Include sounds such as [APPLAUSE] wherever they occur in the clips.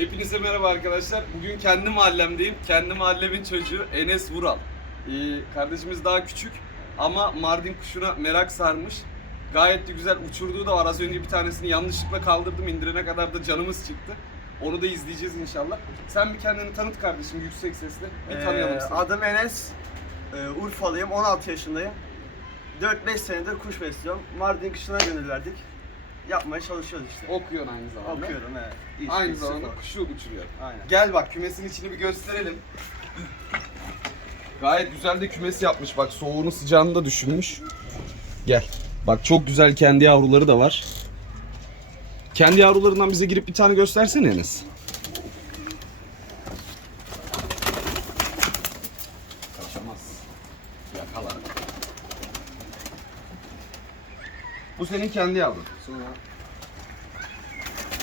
Hepinize merhaba arkadaşlar. Bugün kendi mahallemdeyim. Kendi mahallemin çocuğu Enes Vural. Ee, kardeşimiz daha küçük ama Mardin kuşuna merak sarmış. Gayet de güzel uçurduğu da var. Az önce bir tanesini yanlışlıkla kaldırdım. indirene kadar da canımız çıktı. Onu da izleyeceğiz inşallah. Sen bir kendini tanıt kardeşim yüksek sesle. Bir tanıyalım Ee, seni. adım Enes. Ee, Urfalıyım. 16 yaşındayım. 4-5 senedir kuş besliyorum. Mardin kışına gönül verdik. Yapmaya çalışıyoruz işte. Okuyorsun aynı zamanda. Okuyorum evet. İyi, Aynı iyi, zamanda spor. kuşu uçuruyor. Aynen. Gel bak kümesin içini bir gösterelim. Gayet güzel de kümes yapmış bak soğuğunu sıcağını da düşünmüş. Gel. Bak çok güzel kendi yavruları da var. Kendi yavrularından bize girip bir tane göstersene Enes. Bu senin kendi yavrun. Sonra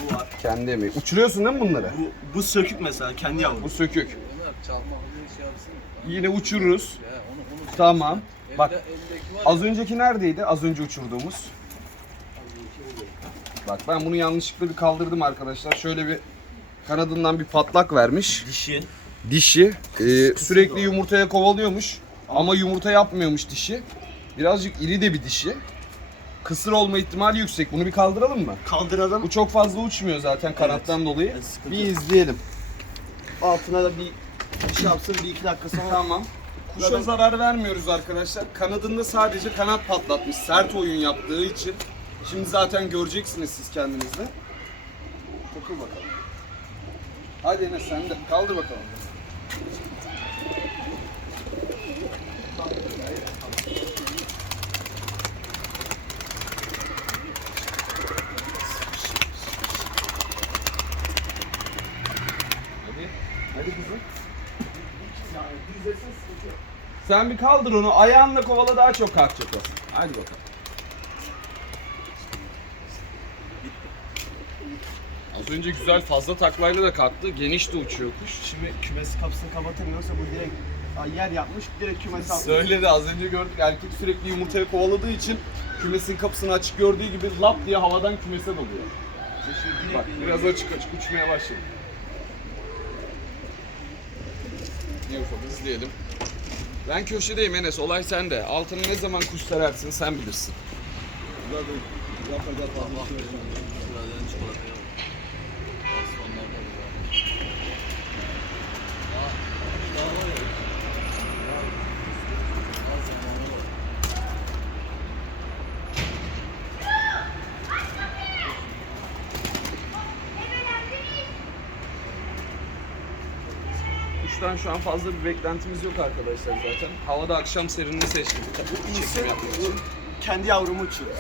bu var. Kendi emeği. Uçuruyorsun değil mi bunları? Bu, bu sökük mesela kendi yavrum. Bu sökük. Şey. Yine uçururuz. Tamam. Bak az önceki neredeydi? Az önce uçurduğumuz. Bak ben bunu yanlışlıkla bir kaldırdım arkadaşlar. Şöyle bir kanadından bir patlak vermiş. Dişi. Dişi e, sürekli yumurtaya kovalıyormuş ama yumurta yapmıyormuş dişi. Birazcık iri de bir dişi. Kısır olma ihtimali yüksek. Bunu bir kaldıralım mı? Kaldıralım. Bu çok fazla uçmuyor zaten kanattan dolayı. Evet, sıkıntı Bir yok. izleyelim. Altına da bir şey yapsın. Bir iki dakika sonra. Tamam. Kuşa Zaten- zarar vermiyoruz arkadaşlar. Kanadında sadece kanat patlatmış. Sert oyun yaptığı için. Şimdi zaten göreceksiniz siz kendiniz de. Dokun bakalım. Hadi Enes sen de. Kaldır bakalım. Hadi. Hadi kızım. Sen bir kaldır onu. Ayağınla kovala daha çok kalkacak o. Hadi bakalım. Az önce güzel fazla taklayla da kalktı. Geniş de uçuyor kuş. Şimdi kümesi kapısını kapatırmıyorsa bu direkt Ay, yer yapmış. Direkt kümesi atmış. Söyledi az önce gördük erkek sürekli yumurtaya kovaladığı için kümesin kapısını açık gördüğü gibi lap diye havadan kümese doluyor. Bak biraz açık açık uçmaya başladı. Bir ufak izleyelim. Ben köşedeyim Enes olay sende. Altına ne zaman kuş serersin sen bilirsin. yapacak Allah şuradan çikolataya bak. Aslanlarda bu var. Daha, daha var ya. Ya, az zamanı var. Kuştan şu an fazla bir beklentimiz yok arkadaşlar zaten. Havada akşam serinliği seçtik. Bu İyisi çekim yapmak için. kendi yavrumu uçuyoruz.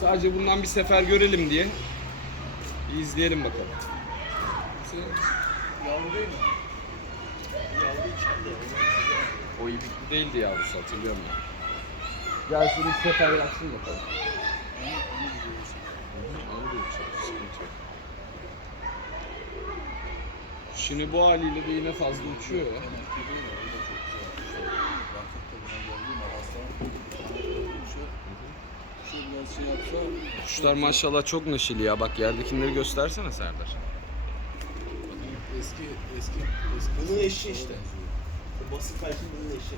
Sadece bundan bir sefer görelim diye. Bir izleyelim bakalım. Yavru değil mi? Yavru içeride. O ibikli değildi yavrusu hatırlıyorum ben. Gel şunu bir sefer yapsın bakalım. Da uçuruz, sıkıntı yok. Şimdi bu haliyle de yine fazla uçuyor ya. Kuşlar maşallah çok neşeli ya. Bak yerdekileri göstersene Serdar. eski eski eski Bunun eşi işte. Basın karşın bunun eşi.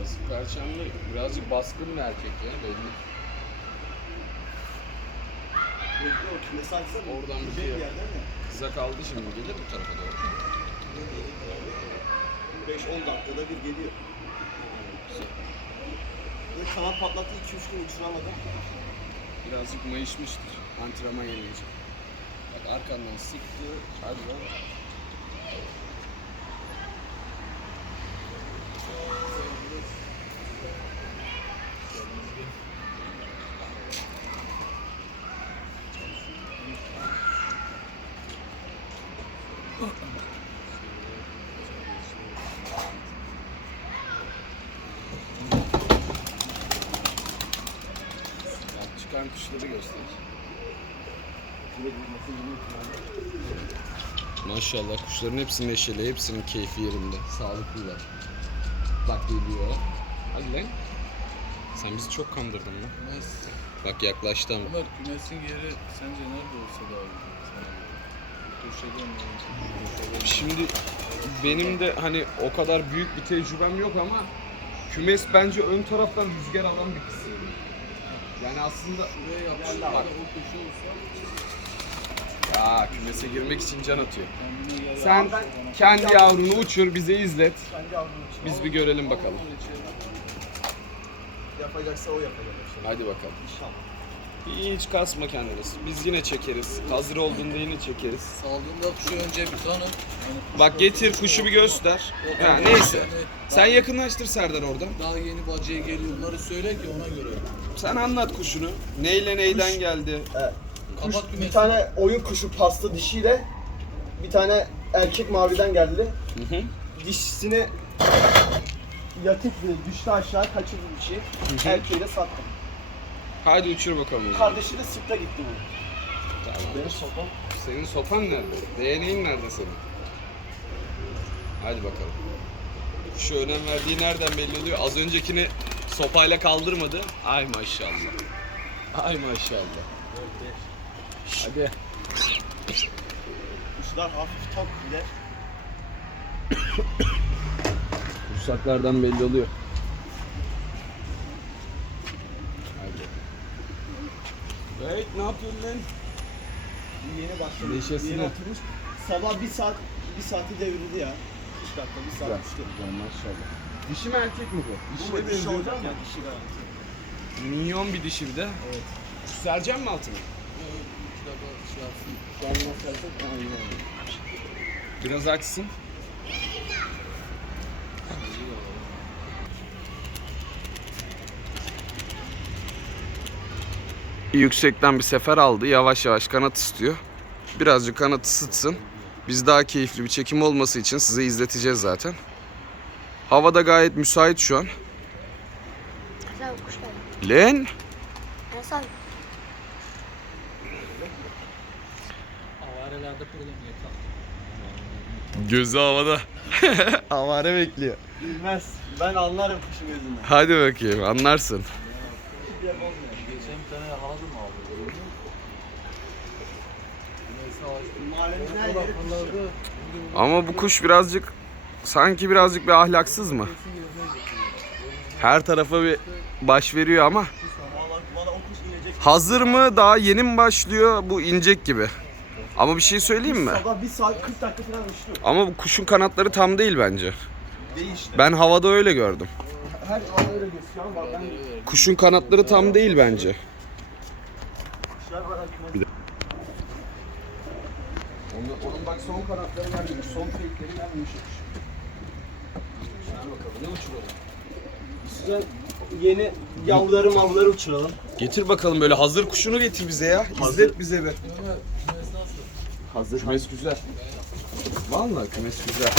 Basık perçemli birazcık baskın bir erkek ya belli. Bekle o kümesi açsana. Oradan bir şey. Kıza kaldı şimdi gelir bu tarafa doğru. 5-10 dakikada bir geliyor. Ve kanat patlattı 2-3 gün uçuramadım. Birazcık mayışmıştır. Antrenman yenilecek. Bak arkandan sıktı. Hadi lan. Bak çıkan kuşları göster. Maşallah kuşların hepsi neşeli, hepsinin keyfi yerinde. Sağlıklılar. Bak geliyor. Hadi lan. Sen bizi çok kandırdın lan. kümes. Bak yaklaştı ama. Ömer kümesin yeri sence nerede olsa daha iyi? Şimdi benim de hani o kadar büyük bir tecrübem yok ama kümes bence ön taraftan rüzgar alan bir kısım. Yani aslında Buraya yapışır. Bak. Aa, kümese girmek için can atıyor. Sen kendi yavrunu uçur, bize izlet. Biz bir görelim bakalım. Yapacaksa o yapacak. Hadi bakalım. İnşallah. Hiç kasma kendini. Biz yine çekeriz. Hazır olduğunda yine çekeriz. Saldığında kuşu önce bir tanı. Bak getir kuşu bir göster. Ha, neyse. Sen yakınlaştır Serdar oradan. Daha yeni bacaya geliyor. Bunları söyle ki ona göre. Sen anlat kuşunu. Neyle neyden geldi? Evet. Kuş, Kapat bir kümesi. tane oyun kuşu pasta dişiyle bir tane erkek maviden geldi. Hı hı. Dişisini yatık bir düştü aşağı kaçırdı dişi. Erkeği de sattım. Hadi uçur bakalım. o zaman. Kardeşi de sırta gitti bu. Tamam. Benim sopam. Senin sopan nerede? DNA'in nerede senin? Hadi bakalım. Şu önem verdiği nereden belli oluyor? Az öncekini sopayla kaldırmadı. Ay maşallah. Ay maşallah. Hadi. Kuşlar hafif tok bile. Kursaklardan belli oluyor. Hadi. Evet ne yapıyorsun lan? Yeni başladı. Neşesine. Yeni oturmuş. Sabah bir saat, bir saati devirdi ya. 3 dakika, bir saat uçtu. maşallah. Dişi mi erkek mi bu? Bu da dişi olacak ya, dişi garanti. Minyon bir dişi bir de. Evet. Sercan mı altını? İki dakika şey yapsın. Sarsak aynen. Biraz açsın. Yüksekten bir sefer aldı. Yavaş yavaş kanat istiyor. Birazcık kanat ısıtsın. Biz daha keyifli bir çekim olması için size izleteceğiz zaten. Hava da gayet müsait şu an. Len gözü havada. [LAUGHS] Avare bekliyor. Bilmez. Ben anlarım kuşun gözünden. Hadi bakayım anlarsın. Tane yakaladım abi. Ama bu kuş birazcık sanki birazcık bir ahlaksız mı? Her tarafa bir baş veriyor ama hazır mı daha yeni mi başlıyor bu inecek gibi. Ama bir şey söyleyeyim mi? Sabah bir saat 40 dakika falan uçtu. Ama bu kuşun kanatları tam değil bence. Değişti. Ben havada öyle gördüm. Her an öyle gözüküyor ama ben Kuşun kanatları tam değil bence. kuşlar var aklıma. Onun, onun bak son kanatları gelmemiş, son fake'leri gelmemiş. bakalım ne uçuralım? Size yeni yavruları mavları uçuralım. Getir bakalım böyle hazır kuşunu getir bize ya. Hazır. İzlet bize bir. Hazır. Kümes güzel. Vallahi kümes güzel.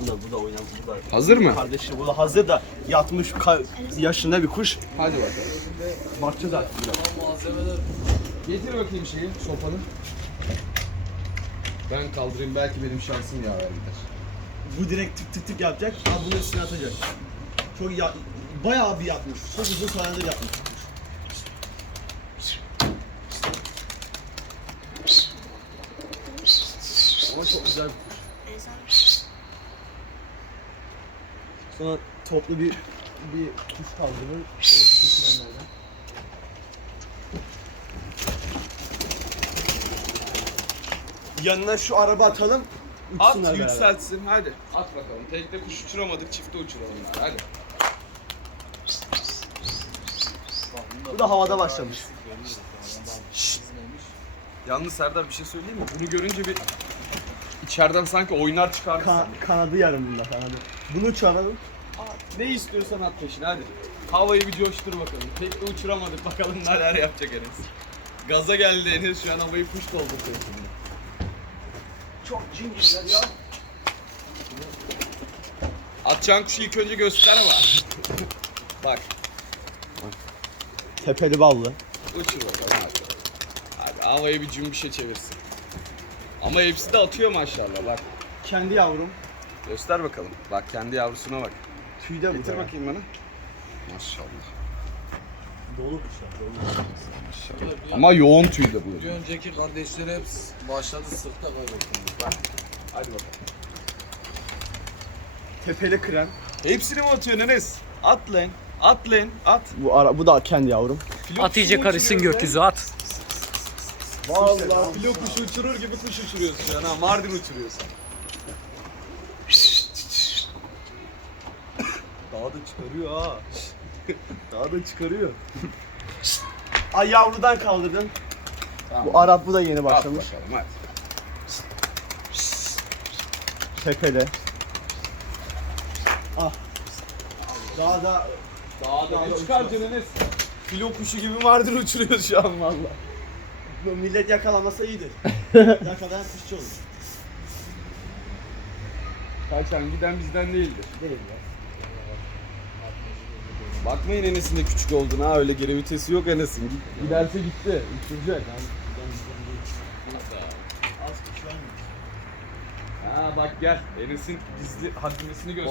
Bu da, bu da. Bu da. Hazır mı? Kardeşi bu da hazır da yatmış ka- yaşında bir kuş. Hadi bakalım. Ama malzemeler Getir bakayım şeyi, sopanı. Ben kaldırayım belki benim şansım yaver gider. Bu direkt tık tık tık yapacak. Ha bunu üstüne atacak. Çok ya bayağı bir yatmış. Çok uzun zamandır yatmış. Ama çok güzel bir kuş. Abi. Sonra toplu bir bir kuş kaldırır. O çekilenlerden. Yanına şu araba atalım. At uçsunlar beraber. yükseltsin hadi. At bakalım. Tekte kuş uçuramadık çifte uçuralım. Hadi. Bu da havada başlamış. Yalnız Serdar bir şey söyleyeyim mi? Bunu görünce bir içeriden sanki oynar çıkar. Ka- kanadı yarım bunda kanadı. Bunu uçuralım. Ne istiyorsan at peşine hadi. Havayı bir coştur bakalım. Tekte uçuramadık bakalım neler yapacak Enes. Gaza geldi Enes şu an havayı kuş şimdi. Çok cin güzel ya. Atacağın kuşu ilk önce göster ama. Bak Tepeli ballı. uçur bakalım hadi. Hadi havayı bir cümbüşe çevirsin. Ama hepsi de atıyor maşallah bak. Kendi yavrum. Göster bakalım. Bak kendi yavrusuna bak. Tüyde bu. Getir bakayım bana. Maşallah. Dolu kuşlar, dolu. Ama yoğun tüylü bu. Bir önceki kardeşleri hep başladı sırtta kaybettim. Hadi bakalım. Tepeli krem. Hepsini mi atıyorsun Enes? At lan. At lan. At. Bu ara bu da kendi yavrum. At iyice karışsın gökyüzü at. Vallahi filo kuşu uçurur gibi kuş uçuruyorsun şu an ha. Mardin uçuruyorsun. Daha da çıkarıyor ha. Daha da çıkarıyor. Ay yavrudan kaldırdın. Tamam. Bu Arap bu da yeni At başlamış. bakalım hadi. Tepeli. Ah. Daha da Daha da ne da çıkaracaksın Enes? Filo kuşu gibi Mardin uçuruyoruz şu an valla. bu millet yakalamasa iyidir. [LAUGHS] Yakalayan kuşçu olur. Kaçan giden bizden değildir. Değil ya. Bakmayın Enes'in de küçük olduğuna ha öyle geri vitesi yok Enes'in. Giderse gitti. Uçuracak. Ha bak gel. Enes'in gizli göster.